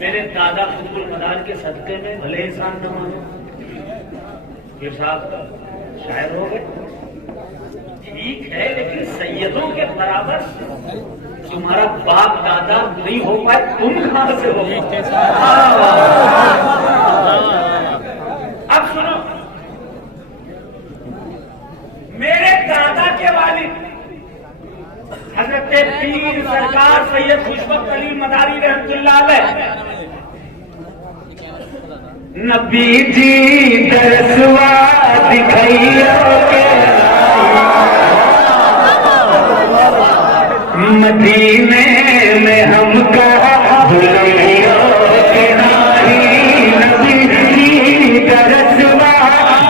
میرے دادا قطب المدار کے صدقے میں بھلے انسان نہ مانو، پھر صاحب شاعر ہو گئے، ٹھیک ہے، لیکن سیدوں کے برابر تمہارا باپ دادا نہیں ہو پائے، تم کہاں سے ہو؟ اب سنو، میرے دادا کے والد حضرت پیر سرکار سید خوشبخت علی مداری رحمت اللہ علیہ، نبی جی درسوا دکھائیو کے مدینے میں ہم کا بھلائیو کے ناری، نبی جی درسوا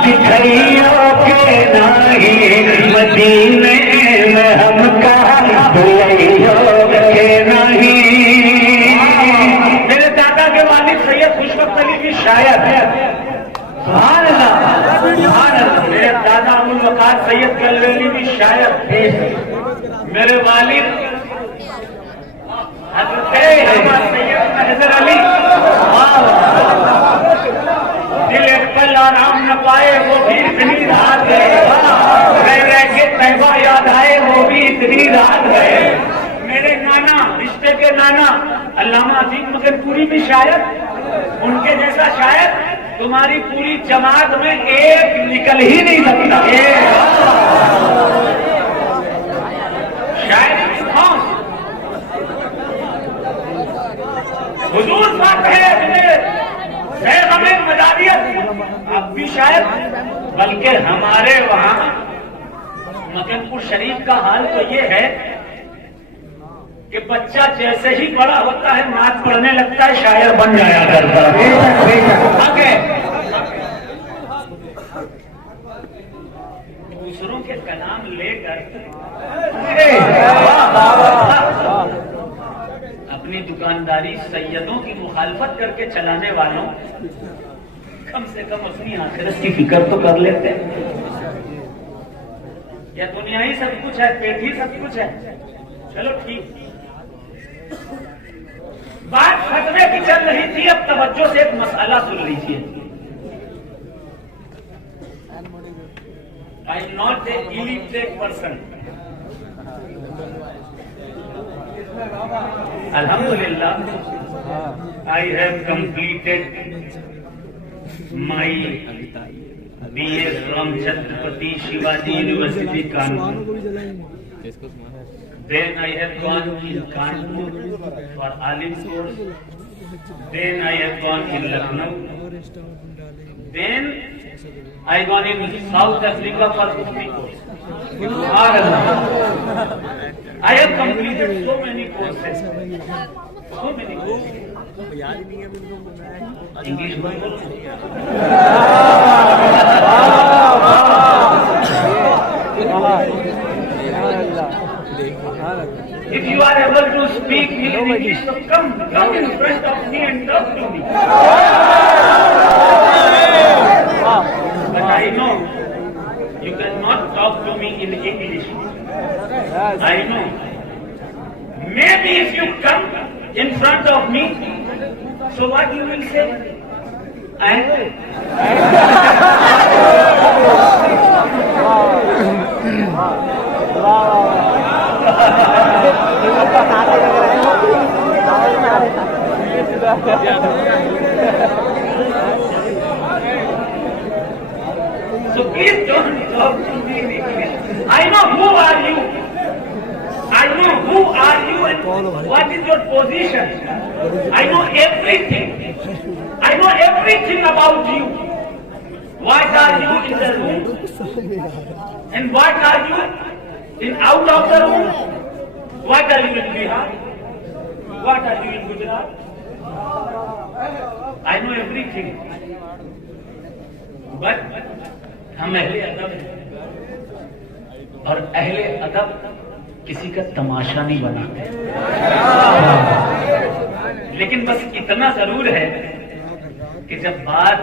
دکھائیو کے ناری، مدینے میں ہم کا بھلائیو کے ناری۔ میرے دادا کے والد سید خوشبخت علی کی شاعر ہے، سبحان اللہ سبحان اللہ۔ میرے دادا ابو الوقار سید گلویلی بھی شاعر تھے، میرے والد حضرت سید حیدر علی دل ایک پل آرام نہ پائے وہ بھی اتنی رات ہے، رہ کے طیبہ یاد آئے وہ بھی اتنی رات ہے۔ میرے نانا، رشتے کے نانا علامہ عظیم مگر پوری بھی شاعر، ان کے جیسا شاعر تمہاری پوری جماعت میں ایک نکل ہی نہیں سکتا۔ شاعر حضور بات ہے شیخ حمید مداریت اب بھی شاعر، بلکہ ہمارے وہاں مکن پور شریف کا حال تو یہ ہے کہ بچہ جیسے ہی بڑا ہوتا ہے نعت پڑھنے لگتا ہے، شاعر بن جایا کرتا ہے۔ دوسروں کے کلام لے کر اپنی دکانداری سیدوں کی مخالفت کر کے چلانے والوں کم سے کم اپنی آخرت کی فکر تو کر لیتے ہیں۔ یا دنیا ہی سب کچھ ہے، پیٹ ہی سب کچھ ہے، چلو ٹھیک۔ بات فتوے کی چل رہی تھی، اب توجہ سے ایک مسئلہ سن لیجیے۔ I am not an illiterate person. Alhamdulillah, I have completed my BA from Chhatrapati Shivaji University, Kanpur. Then I have gone in Kanpur for Alim course. Then I have gone in Lucknow. Then I gone in South Africa for Mufti course. I have completed so many courses. So many courses. English Bible. If you are able to speak English, so come in front of me and talk to me. But I know you cannot talk to me in English. I know. Maybe if you come in front of me, so what you will say? So please don't talk to me in English. I know who are you. I know who are you and what is your position. I know everything. I know everything about you. What are you in the room? And what are you in out of the room? What are you in Bihar? What are you in Gujarat? I know everything. But ہم اہل ادب ہیں، اور اہل ادب کسی کا تماشا نہیں بناتے، لیکن بس اتنا ضرور ہے کہ جب بات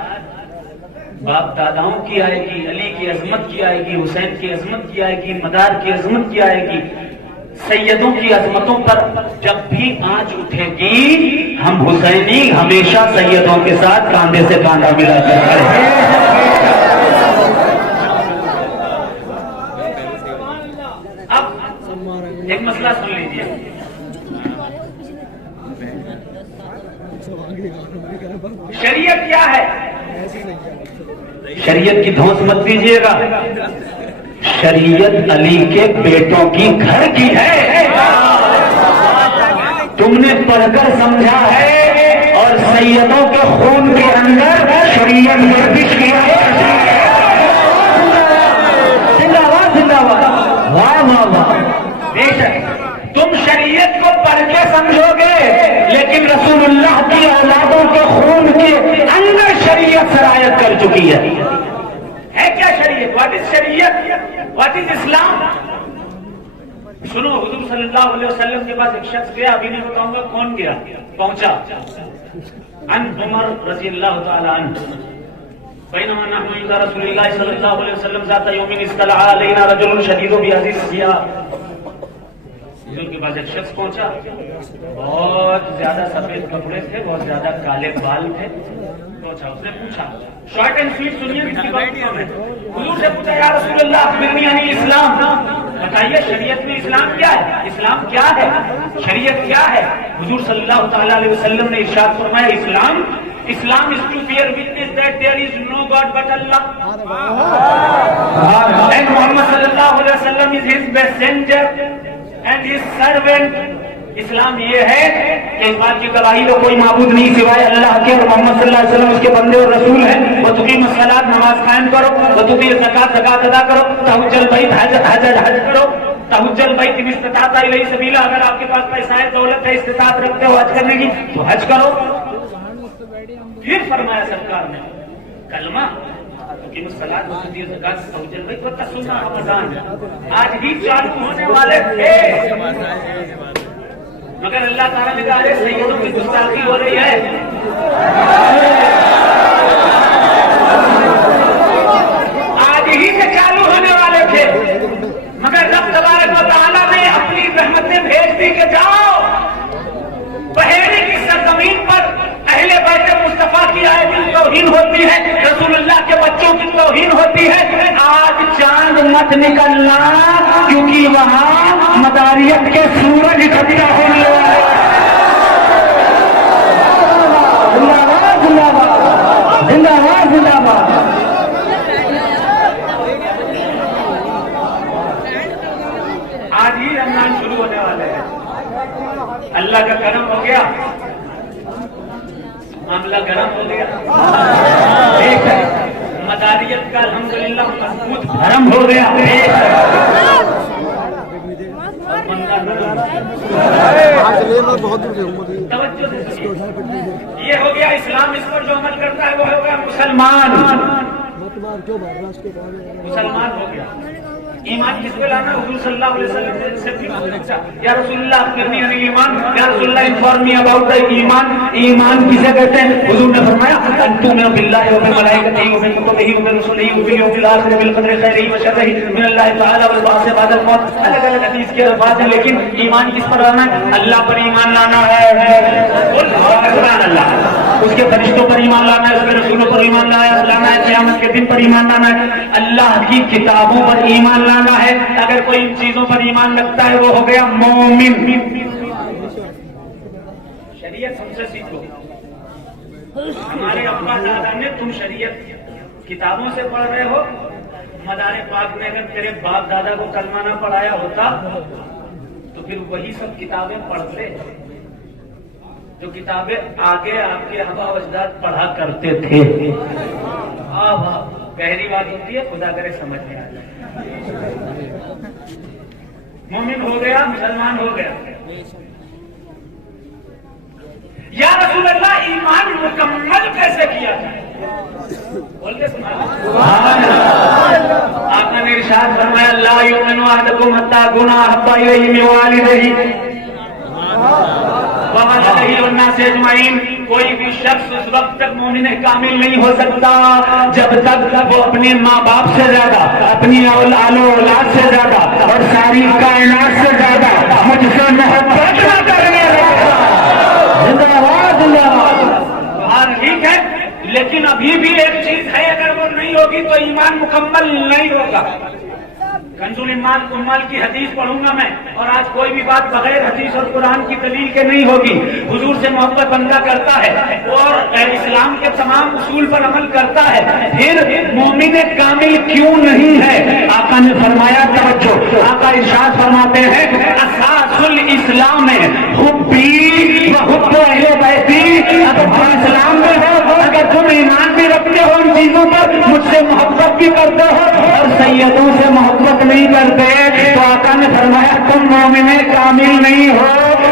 باپ داداؤں کی آئے گی، علی کی عظمت کی آئے گی، حسین کی عظمت کی آئے گی، مدار کی عظمت کی آئے گی، سیدوں کی عظمتوں پر جب بھی آنچ اٹھے گی، ہم حسینی ہمیشہ سیدوں کے ساتھ کاندھے سے کاندھا ملا کر کھڑے ہیں۔ اب ایک مسئلہ سن لیجیے، شریعت کیا ہے؟ شریعت کی دھوس مت دیجیے گا، شریعت علی کے بیٹوں کی گھر کی ہے۔ تم نے پڑھ کر سمجھا ہے اور سیدوں کے خون کے اندر شریعت گردش کیا ہے۔ زندہ باد، زندہ باد، واہ واہ واہ۔ بے شک تم شریعت کو پڑھ کے سمجھو گے، لیکن رسول اللہ کی اولادوں کے خون کے اندر شریعت سرایت کر چکی ہے۔ کیا شریعت؟ واٹ از شریعت؟ واٹ از اسلام؟ سنو، حضور صلی اللہ علیہ وسلم کے پاس ایک شخص گیا، ابھی نہیں بتاؤں گا کون گیا، پہنچا عن عمر رضی اللہ تعالی عنہ، بینما نحن عند رسول اللہ صلی اللہ علیہ وسلم ذات یوم استدعا علینا رجل شدید بیاض الثیاب۔ حضور کے پاس ایک شخص پہنچا، بہت زیادہ سفید کپڑے تھے، بہت زیادہ کالے بال تھے۔ پہنچا، اس نے پوچھا، شارٹ اینڈ سویٹ سنیے کس کی بات کام ہے۔ حضور سے پوچھا، یا رسول اللہ اخبرنی عن الاسلام، بتائیے شریعت میں اسلام کیا ہے؟ اسلام کیا ہے؟ شریعت کیا ہے؟ حضور صلی اللہ تعالی علیہ وسلم نے ارشاد فرمایا، اسلام is to bear witness that there is no God but Allah and Muhammad sallallahu alaihi wasallam is his messenger and his servant۔ اسلام یہ ہے کہ اس بات کی گواہی دو کوئی معبود نہیں سوائے اللہ کے، اور محمد صلی اللہ علیہ وسلم اس کے بندے اور رسول ہیں۔ وتقیم الصلاۃ، نماز قائم کرو، وتؤتی الزکوٰۃ، زکوٰۃ ادا کرو، تحج البیت، حج کرو، تحج البیت ان استطعت الیہ سبیلا، اگر آپ کے پاس پیسہ ہے، دولت ہے، استطاعت رکھتے ہو حج کرنے کی تو حج کرو۔ پھر فرمایا سرکار نے کلمہ تقیم الصلاۃ، وتؤتی الزکوٰۃ، تحج البیت وتصوم رمضان آج ہی چالو ہونے والے تھے، مگر اللہ تعالیٰ نے کہا سیدوں کی گستاخی ہو رہی ہے۔ آج ہی سے چالو ہونے والے تھے، مگر رب تبارک و تعالیٰ نے اپنی رحمتیں بھیج دی کہ جاؤ بحیرے کی سرزمین پر اہل بیت مصطفیٰ کی آئے کی توہین ہوتی ہے، رسول اللہ کے بچوں کی توہین ہوتی ہے۔ آج چاند مت نکلنا، کیونکہ وہاں مداریت کے سورج اکٹھا ہونے والے۔ زندہ باد، زندہ باد، زندہ باد، زندہ باد۔ آج ہی رمضان شروع ہونے والے ہیں، اللہ کا کرم ہو گیا، معاملہ گرم ہو گیا، مداریت کا الحمدللہ مضبوط دھرم ہو گیا، یہ ہو گیا اسلام، اس پر جو عمل کرتا ہے وہ ہو گیا مسلمان، مسلمان ہو گیا۔ ایمان کس پہ لانا؟ حضور صلی اللہ علیہ وسلم سے پوچھا، یا رسول اللہ اخبرنی عن الایمان، یا رسول اللہ انفارم می اباؤٹ دی ایمان۔ ایمان کسے کہتے ہیں؟ حضور نے فرمایا ان تؤمن باللہ وبملائکتہ وبکتبہ وبرسلہ وبالیوم الاخر وبالقدر خیرہ وشرہ من اللہ تعالی والبعث بعد الموت۔ الگ الگ حدیث کے الفاظ ہیں، لیکن ایمان کس پر لانا ہے؟ اللہ پر ایمان لانا ہے، سبحان اللہ، اس کے فرشتوں پر ایمان لانا ہے، اس کے رسولوں پر ایمان لانا ہے، قیامت کے دن پر ایمان لانا ہے، اللہ کی کتابوں پر ایمان لانا ہے۔ اگر کوئی ان چیزوں پر ایمان رکھتا ہے وہ ہو گیا مومن۔ شریعت ہم سے سیکھو، ہمارے ابا دادا نے، تم شریعت کتابوں سے پڑھ رہے ہو، مدار پاک نے اگر تیرے باپ دادا کو کلمہ نہ پڑھایا ہوتا تو پھر وہی سب کتابیں پڑھتے جو کتابیں آگے آپ کے آبا و اجداد پڑھا کرتے تھے۔ پہلی بات ہوتی ہے خدا کرے سمجھ میں آ جائے، مومن ہو گیا، مسلمان ہو گیا۔ یا رسول اللہ ایمان مکمل کیسے کیا جائے؟ بول کے سنا۔ آپ نے ارشاد فرمایا لا یؤمن احدکم حتی اکون احب الیہ من والدہ وولدہ والناس اجمعین۔ کوئی بھی شخص اس وقت تک مومن کامل نہیں ہو سکتا جب تک وہ اپنے ماں باپ سے زیادہ، اپنی آل و اولاد سے زیادہ اور ساری کائنات سے زیادہ مجھ سے محبت نہ کرنے لگا۔ زندہ باد زندہ باد۔ ہاں ٹھیک ہے، لیکن ابھی بھی ایک چیز ہے، اگر وہ نہیں ہوگی تو ایمان مکمل نہیں ہوگا۔ کنزُل امال کی حدیث پڑھوں گا میں، اور آج کوئی بھی بات بغیر حدیث اور قرآن کی دلیل کے نہیں ہوگی۔ حضور سے محبت بندہ کرتا ہے اور اسلام کے تمام اصول پر عمل کرتا ہے، پھر مومن کامل کیوں نہیں ہے؟ آقا نے فرمایا، توجہ، آقا ارشاد فرماتے ہیں، اساس الاسلام حبی و حب اہل بیتی۔ اگر تم اسلام میں ہو، اگر تم ایمان بھی رکھتے ہو ان چیزوں پر، مجھ سے محبت بھی کرتے ہو اور سیدوں سے محبت نہیں کرتے، تو آقا نے فرمایا تم مومن کامل نہیں ہو،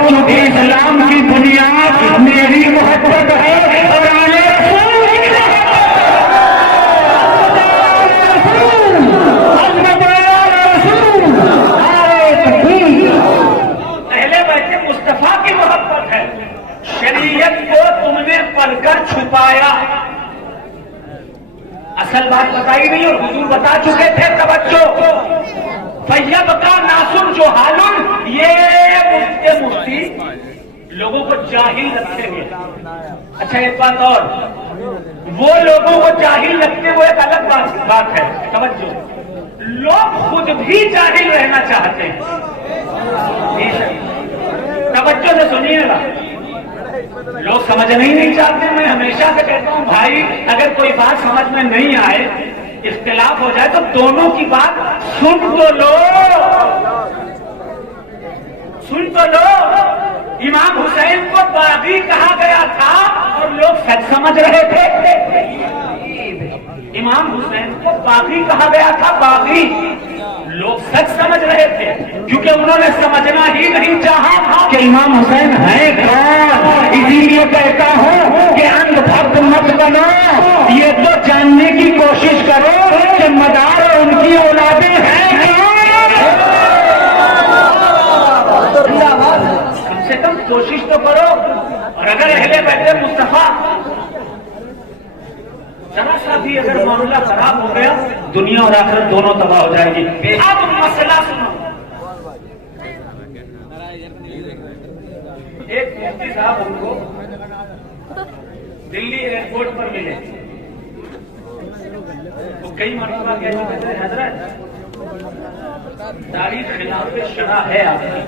کیونکہ اسلام کی بنیاد میری محبت ہے اور آل رسول کی اہل بیت مصطفیٰ کی محبت ہے۔ شریعت کو تم نے پڑھ کر چھپایا، اصل بات بتائی نہیں اور حضور بتا چکے تھے۔ توجہ، فیب کا ناسن جو حالن، یہ مفتی لوگوں کو جاہل رکھتے ہوئے۔ اچھا ایک بات اور، وہ لوگوں کو جاہل رکھتے ہوئے ایک الگ بات ہے۔ توجہ، لوگ خود بھی جاہل رہنا چاہتے ہیں۔ توجہ سے سنیے گا، لوگ سمجھنا ہی نہیں چاہتے۔ میں ہمیشہ سے کہتا ہوں بھائی، اگر کوئی بات سمجھ میں نہیں آئے، اختلاف ہو جائے، تو دونوں کی بات سن تو لو، سن تو لو۔ امام حسین کو باغی کہا گیا تھا اور لوگ سچ سمجھ رہے تھے۔ امام حسین کو باغی کہا گیا تھا، باغی، لوگ سچ سمجھ رہے تھے، کیونکہ انہوں نے سمجھنا ہی نہیں چاہا کہ امام حسین ہے کون۔ اسی لیے کہتا ہوں کہ اندھ بھکت مت بنو، یہ تو جاننے کی کوشش کرو کہ مدار ان کی اولادیں ہیں کون۔ کم سے کم کوشش تو کرو، اور اگر اہل بیت مصطفیٰ ذرا سا بھی اگر معاملہ خراب ہو گیا، دنیا اور آخرت دونوں تباہ ہو جائے گی۔ اب مسئلہ سنو، ایک مفتی صاحب ان کو دلی ایئرپورٹ پر ملے، وہ کئی مرتبہ کہتے ہیں حضرت داڑھی خلاف شرع ہے آپ کی،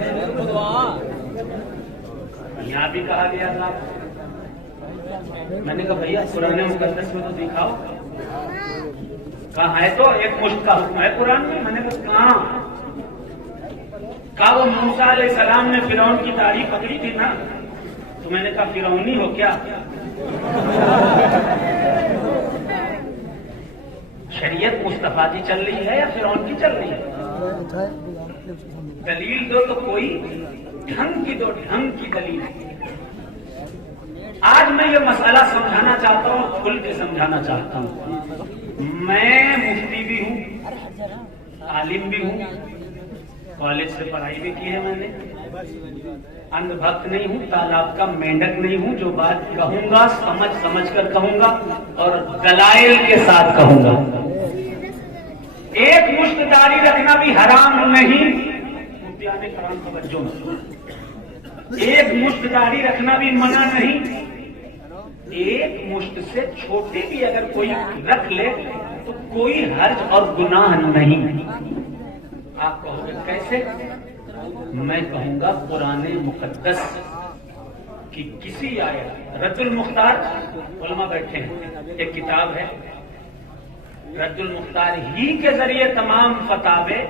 یہاں بھی کہا گیا تھا۔ میں نے کہا بھیا قرآن مقدس میں تو دکھاؤ، کہاں ہے؟ تو ایک مشت کا حکم ہے قرآن میں۔ میں نے کہا کہاں؟ وہ موسیٰ علیہ السلام نے فرعون کی داڑھی پکڑی تھی نا، تو میں نے کہا فرعونی ہو کیا؟ شریعت مصطفیٰ کی چل رہی ہے یا فرعون کی چل رہی ہے؟ دلیل دو تو کوئی ڈھنگ کی دو، ڈھنگ کی دلیل۔ آج میں یہ مسئلہ سمجھانا چاہتا ہوں، کھل کے سمجھانا چاہتا ہوں۔ میں مفتی بھی ہوں، عالم بھی ہوں، کالج سے پڑھائی بھی کی ہے میں نے، اندھ بھکت نہیں ہوں، تالاب کا مینڈک نہیں ہوں۔ جو بات کہوں گا سمجھ کر کہوں گا اور دلائل کے ساتھ کہوں گا۔ ایک مشت داڑھی رکھنا بھی حرام نہیں، مفتیان کرام توجہ، ایک مشت داڑھی رکھنا بھی منع نہیں۔ ایک مشت سے چھوٹے بھی اگر کوئی رکھ لے تو کوئی حرج اور گناہ نہیں۔ آپ کہو گے کیسے؟ میں کہوں گا قرآن مقدس کی کسی آیت، رد المختار، علماء بیٹھے ہیں، ایک کتاب ہے رد المختار ہی کے ذریعے تمام فتاوے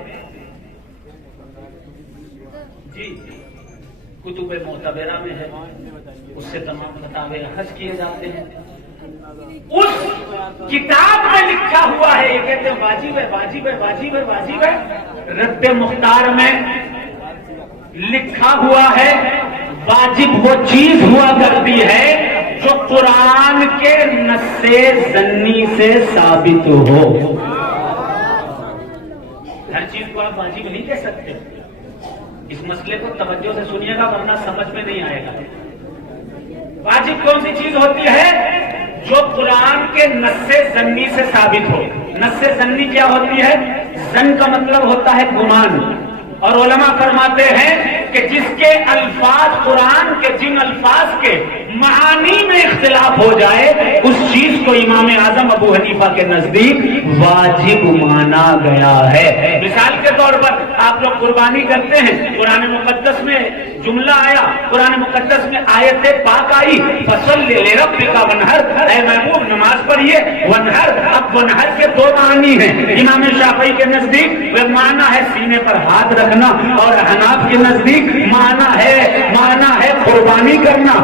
جی کتب معتبرہ میں ہے، اس سے تمام فتاوے اخذ کیے جاتے ہیں۔ اس کتاب میں لکھا ہوا ہے، یہ کہتے ہیں واجب ہے، واجب ہے، واجب ہے، واجب ہے۔ رد مختار میں لکھا ہوا ہے واجب وہ چیز ہوا کرتی ہے جو قرآن کے نص ضمنی سے ثابت ہو۔ ہر چیز کو آپ واجب نہیں کہہ سکتے۔ اس مسئلے کو توجہ سے سنیے گا ورنہ سمجھ میں نہیں آئے گا۔ واجب کون سی چیز ہوتی ہے؟ جو قرآن کے نص ضمنی سے ثابت ہو۔ نص ضمنی کیا ہوتی ہے؟ ظن کا مطلب ہوتا ہے گمان، اور علماء فرماتے ہیں کہ جس کے الفاظ قرآن کے جن الفاظ کے معانی میں اختلاف ہو جائے اس چیز کو امام اعظم ابو حنیفہ کے نزدیک واجب مانا گیا ہے۔ مثال کے طور پر آپ لوگ قربانی کرتے ہیں، قرآن مقدس میں جملہ آیا، قرآن مقدس میں آیت پاک آئی، فصل لربک ونحر، اے محبوب نماز پڑھیے، ونحر، اب ونحر کے دو معنی ہیں، امام شافعی کے نزدیک وہ معنی ہے سینے پر ہاتھ رکھنا، اور حناف کے نزدیک معنی ہے قربانی کرنا۔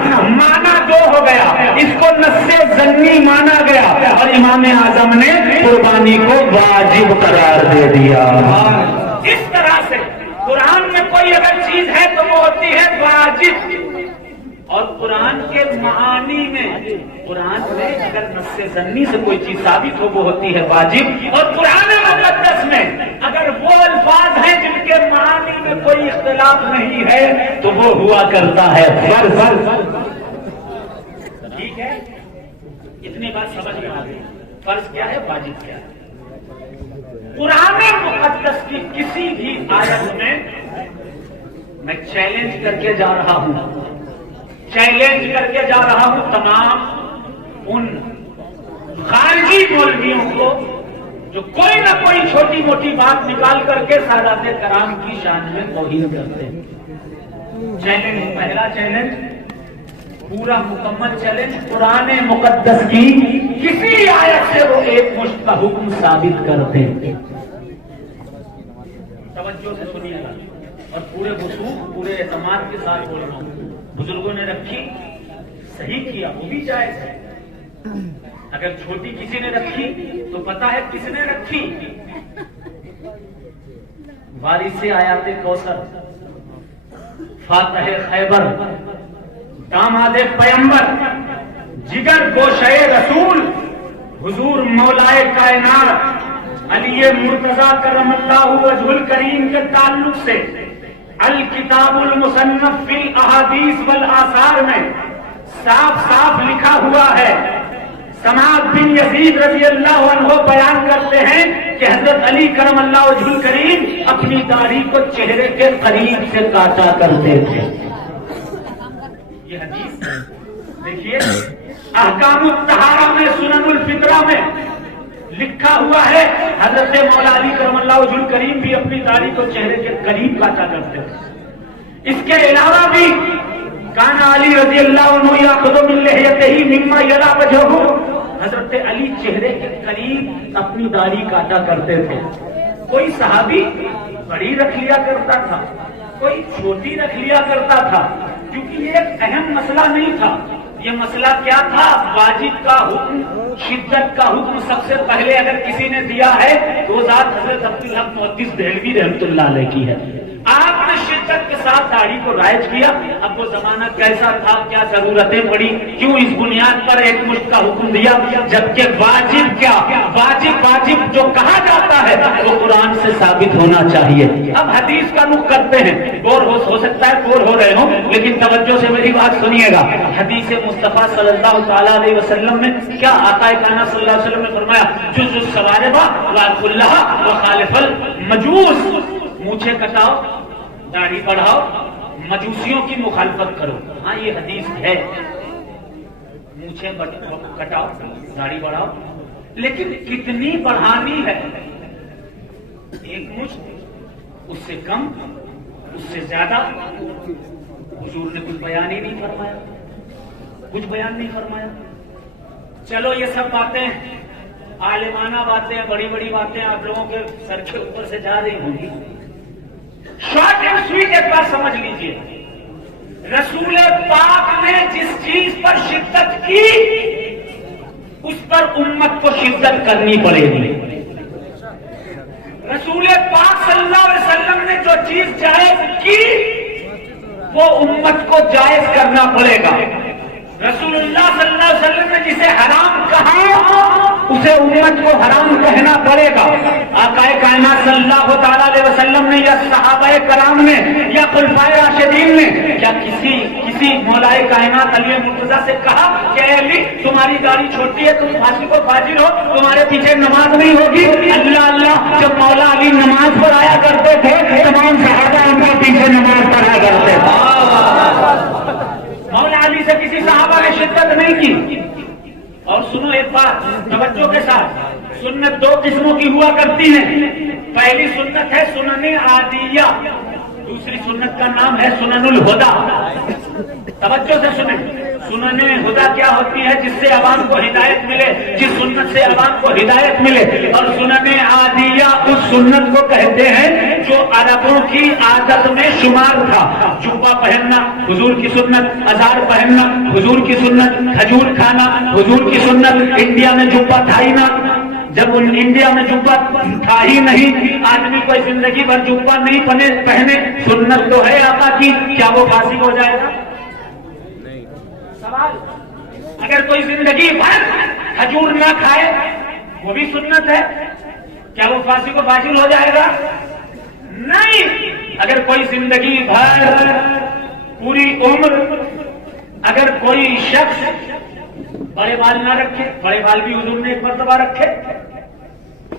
معنی دو ہو گیا، اس کو نص ظنی مانا گیا اور امام اعظم نے قربانی کو واجب قرار دے دیا۔ اس طرح سے قرآن میں کوئی اگر چیز ہے تو وہ ہوتی ہے واجب، اور قرآن کے معانی میں اگر نص ظنی سے کوئی چیز ثابت ہو وہ ہوتی ہے واجب، اور قرآن مقدس میں اگر وہ الفاظ ہیں جن کے معانی میں کوئی اختلاف نہیں ہے تو وہ ہوا کرتا ہے فرض۔ ٹھیک ہے، اتنی بات سمجھ میں آ گئی، فرض کیا ہے، واجب کیا ہے۔ قرآن مقدس کی کسی بھی آیت میں چیلنج کر کے جا رہا ہوں تمام ان خارجی مولویوں کو جو کوئی نہ کوئی چھوٹی موٹی بات نکال کر کے سادات کرام کی شان میں توہین کرتے ہیں۔ چیلنج، پہلا چیلنج، پورا مکمل چیلنج، قرآن مقدس کی کسی آیت سے وہ ایک مشت کا حکم ثابت کرتے ہیں۔ توجہ سے سنیے گا اور پورے وصول پورے اعتماد کے ساتھ بول رہا ہوں، بزرگوں نے رکھی، صحیح کیا، وہ بھی جائز ہے۔ اگر چھوٹی کسی نے رکھی تو پتا ہے کس نے رکھی، وارث آیات کوثر، فاتح خیبر، داماد پیمبر، جگر گوشے رسول، حضور مولائے کائنات علی مرتضی کرم اللہ وجہ الکریم کے تعلق سے الکتاب المصنف فی الاحادیث والآثار میں صاف لکھا ہوا ہے۔ سماعت بن یزید رضی اللہ عنہ بیان کرتے ہیں کہ حضرت علی کرم اللہ وجہ الکریم اپنی داڑھی کو چہرے کے قریب سے کاٹا کرتے تھے۔ یہ حدیث دیکھیے، احکام الطہارہ میں سنن الفطرہ میں لکھا ہوا ہے حضرت مولا علی کرم اللہ وجہ الکریم بھی اپنی داڑھی کو چہرے کے قریب کاٹا کرتے تھے۔ اس کے علاوہ بھی کان علی رضی اللہ عنہ یاخذ من لحیتہ مما یلی وجہہ، حضرت علی چہرے کے قریب اپنی داڑھی کاٹا کرتے تھے۔ کوئی صحابی بڑی رکھ لیا کرتا تھا، کوئی چھوٹی رکھ لیا کرتا تھا، کیونکہ یہ ایک اہم مسئلہ نہیں تھا۔ یہ مسئلہ کیا تھا؟ واجب کا حکم، شدت کا حکم سب سے پہلے اگر کسی نے دیا ہے تو وہ ذات حضرت عبدالحق محدث دہلوی رحمۃ اللہ علیہ کی ہے۔ آپ نے شدت کے ساتھ داڑھی کو رائج کیا۔ اب وہ زمانہ کیسا تھا، کیا ضرورتیں پڑی، کیوں اس بنیاد پر ایک مشت کا حکم دیا، جبکہ واجب کیا، واجب جو کہا جاتا ہے وہ قرآن سے ثابت ہونا چاہیے۔ اب حدیث کا رخ کرتے ہیں، بور ہو سکتا ہے بور ہو رہے ہوں، لیکن توجہ سے میری بات سنیے گا۔ حدیث مصطفیٰ صلی اللہ تعالیٰ علیہ وسلم میں کیا آقا کائنات صلی اللہ علیہ وسلم نے فرمایا، جز السواربہ وَخُلَّہَا وَخَالِفَ الْمَجُوسِ، مونچھیں کٹاؤ، داڑھی بڑھاؤ، مجوسیوں کی مخالفت کرو۔ ہاں یہ حدیث ہے، مونچھیں کٹاؤ، داڑھی بڑھاؤ، لیکن کتنی بڑھانی ہے؟ ایک مشت، اس سے کم، اس سے زیادہ؟ حضور نے کچھ بیان ہی نہیں فرمایا، کچھ بیان نہیں فرمایا۔ چلو یہ سب باتیں عالمانہ باتیں، بڑی بڑی باتیں آپ لوگوں کے سر کے اوپر سے جا رہی ہوں گی۔ شارٹ اینڈ سویٹ ایک بات سمجھ لیجئے، رسول پاک نے جس چیز پر شدت کی اس پر امت کو شدت کرنی پڑے گی۔ رسول پاک صلی اللہ علیہ وسلم نے جو چیز جائز کی وہ امت کو جائز کرنا پڑے گا۔ رسول اللہ صلی اللہ علیہ وسلم نے جسے حرام کہا اسے امت کو حرام کہنا پڑے گا۔ آقا کائنات صلی اللہ تعالیٰ علیہ وسلم نے یا صحابہ کرام نے یا خلفائے راشدین نے کیا کسی مولائے کائنات علی مرتضیٰ سے کہا کہ اے علی تمہاری داڑھی چھوٹی ہے، تم فاسق و فاجر ہو، تمہارے پیچھے نماز نہیں ہوگی؟ اللہ اللہ، جب مولا علی نماز پر آیا کرتے تھے تمام صحابہ کے پیچھے نماز پڑھا کرتے تھے. مولا علی سے کسی صحابہ نے شدت نہیں کی. اور سنو ایک بات توجہ کے ساتھ، سنت دو قسموں کی ہوا کرتی ہے. پہلی سنت ہے سنن عادیہ، دوسری سنت کا نام ہے سنن الہدا. توجہ سے سنیں، سنن ہدا کیا ہوتی ہے؟ جس سے عوام کو ہدایت ملے، جس سنت سے عوام کو ہدایت ملے. اور سنن عادیہ اس سنت کو کہتے ہیں جو عربوں کی عادت میں شمار تھا. جبہ پہننا حضور کی سنت، ازار پہننا حضور کی سنت، کھجور کھانا حضور کی سنت. انڈیا میں جبہ تھا ہی نہ، جب انڈیا میں جبہ تھا ہی نہیں، آدمی کوئی زندگی بھر جبہ نہیں پہنے، سنت تو ہے آقا کی، کیا وہ فاسق ہو جائے گا؟ سوال. اگر کوئی زندگی بھر کھجور نہ کھائے وہ بھی سنت ہے، کیا وہ فاسق و فاجر ہو جائے گا؟ نہیں. اگر کوئی زندگی بھر پوری عمر اگر کوئی شخص بڑے بال نہ رکھے، بڑے بال بھی حضور نے ایک مرتبہ رکھے،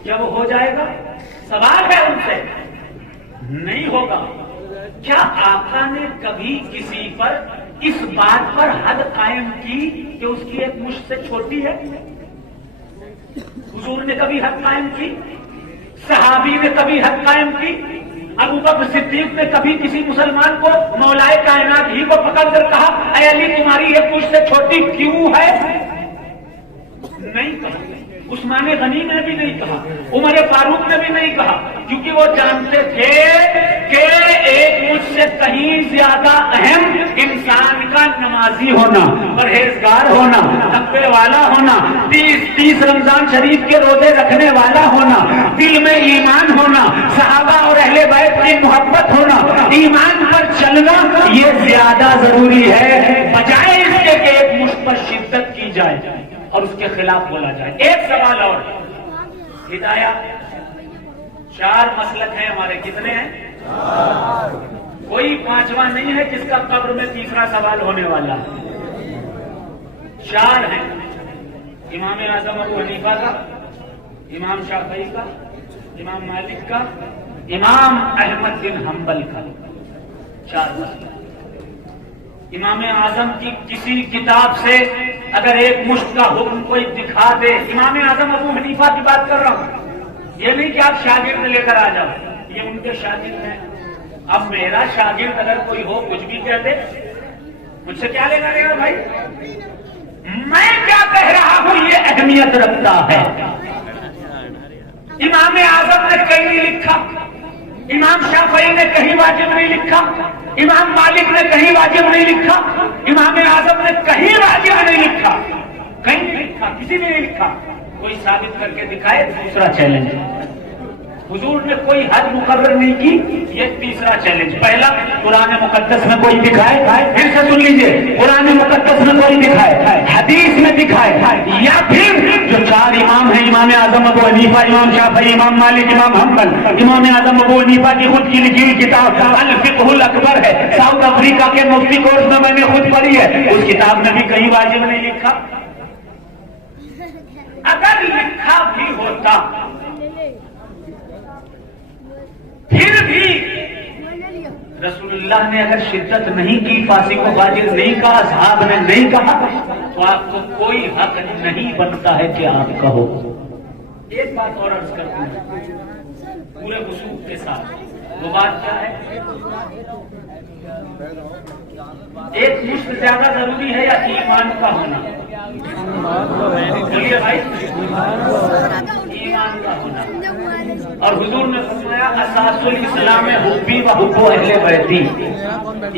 کیا وہ ہو جائے گا؟ سوال ہے ان سے. نہیں ہوگا. کیا آقا نے کبھی کسی پر اس بات پر حد قائم کی کہ اس کی ایک مشت سے چھوٹی ہے؟ حضور نے کبھی حد قائم کی؟ صحابی نے کبھی حد قائم کی؟ ابو بکر صدیق نے کبھی کسی مسلمان کو مولائے کائنات ہی کو پکڑ کر کہا اے علی تمہاری ایک مجھ سے چھوٹی کیوں ہے؟ نہیں کہا. عثمان غنی نے بھی نہیں کہا، عمر فاروق نے بھی نہیں کہا، کیونکہ وہ جانتے تھے کہ ایک مجھ سے کہیں زیادہ اہم انسان کا نمازی ہونا، پرہیزگار ہونا، تقوی والا ہونا، 30 رمضان شریف کے روزے رکھنے والا ہونا، دل میں ایمان ہونا، صحابہ اور اہل بیت کی محبت ہونا، ایمان پر چلنا، یہ زیادہ ضروری ہے بجائے اس کے کہ ایک مجھ پر شدت کی جائے اور اس کے خلاف بولا جائے. ایک سوال اور. ہدایت 4 مسلک ہیں ہمارے. کتنے ہیں؟ کوئی 5واں نہیں ہے جس کا قبر میں تیسرا سوال ہونے والا ہے. 4 ہیں. امام اعظم ابو حنیفہ کا، امام شافعی کا، امام مالک کا، امام احمد بن حنبل کا. 4 مسلک. امام اعظم کی کسی کتاب سے اگر ایک مشت کا حکم کوئی دکھا دے، امام اعظم ابو حنیفہ کی بات کر رہا ہوں، یہ نہیں کہ آپ شاگرد لے کر آ جاؤ، یہ ان کے شاگرد ہیں. اب میرا شاگرد اگر کوئی ہو کچھ بھی کہہ دے، مجھ سے کیا لینا دینا بھائی؟ میں کیا کہہ رہا ہوں یہ اہمیت رکھتا ہے. امام اعظم نے کہیں نہیں لکھا، امام شافعی نے کہیں واجب نہیں لکھا، امام مالک نے کہیں واجب نہیں لکھا، امام اعظم نے کہیں واجب نہیں لکھا، کہیں نہیں لکھا، کسی نے نہیں لکھا. کوئی ثابت کر کے دکھائے. دوسرا چیلنج. حضور نے کوئی حد مقرر نہیں کی، یہ تیسرا چیلنج. پہلا قرآن مقدس میں کوئی دکھائے، پھر سے سن لیجئے، قرآن مقدس میں کوئی دکھائے، حدیث میں دکھائے، یا پھر جو 4 امام ہیں، امام اعظم ابو حنیفہ، امام شافعی، امام مالک، امام حنبل. امام اعظم ابو حنیفہ کی خود کی لکھی ہوئی کتاب الفقہ الاکبر ہے، ساؤتھ افریقہ کے مفتی کورس میں نے خود پڑھی ہے. اس کتاب میں بھی کہیں واجب نہیں لکھا. اگر لکھا بھی ہوتا پھر بھی رسول اللہ نے اگر شدت نہیں کی، فاسق و فاجر نہیں کہا، اصحاب نے نہیں کہا، تو آپ کو کوئی حق نہیں بنتا ہے کہ آپ کہو. ایک بات اور عرض کرتا ہوں پورے وصول کے ساتھ. وہ بات کیا ہے؟ ایک مشت زیادہ ضروری ہے یا ایمان کا ہونا؟ بولیے بھائی. ایمان کا ہونا. اور حضور نے فرمایا اساس الاسلام حبی و حب اہل بیتی.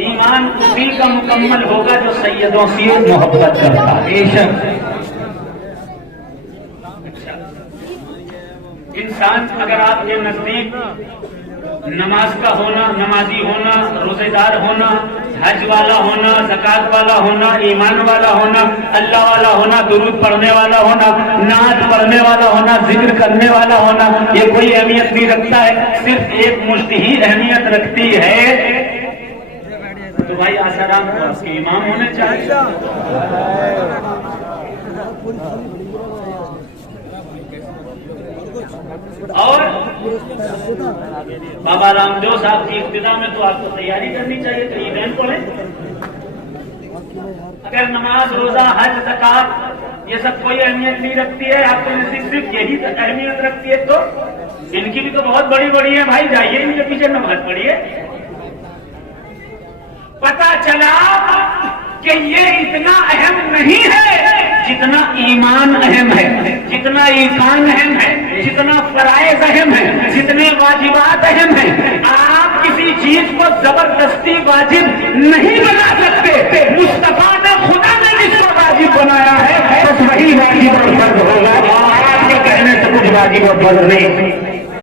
ایمان اسی کا مکمل ہوگا جو سیدوں سے محبت کرتا ہے. انسان اگر آپ کے نزدیک نماز کا ہونا، نمازی ہونا، روزے دار ہونا، حج والا ہونا، زکات والا ہونا، ایمان والا ہونا، اللہ والا ہونا، درود پڑھنے والا ہونا، نعت پڑھنے والا ہونا، ذکر کرنے والا ہونا، یہ کوئی اہمیت نہیں رکھتا ہے. صرف ایک مشت ہی اہمیت رکھتی ہے. تو بھائی آسارام کو آپ کے امام ہونے چاہیے. اور بابا رام دیو صاحب کی ابتدا میں تو آپ کو تیاری کرنی چاہیے، کہیں بہن پڑھیں. اگر نماز، روزہ، حج، زکات یہ سب کوئی اہمیت نہیں رکھتی ہے، آپ کو صرف یہی اہمیت رکھتی ہے، تو ان کی بھی تو بہت بڑی بڑی ہے بھائی، جائیے ان کے پیچھے نماز پڑھیے. پتا چلا کہ یہ اتنا اہم نہیں ہے جتنا ایمان اہم ہے، جتنا ایمان اہم ہے، جتنا فرائض اہم ہے، جتنے واجبات اہم ہیں. آپ کسی چیز کو زبردستی واجب نہیں بنا سکتے. مصطفیٰ نے، خدا نے جس کو واجب بنایا ہے بس وہی واجب اور فرض ہوگا. آپ کے کہنے سے کچھ واجب اور فرض نہیں.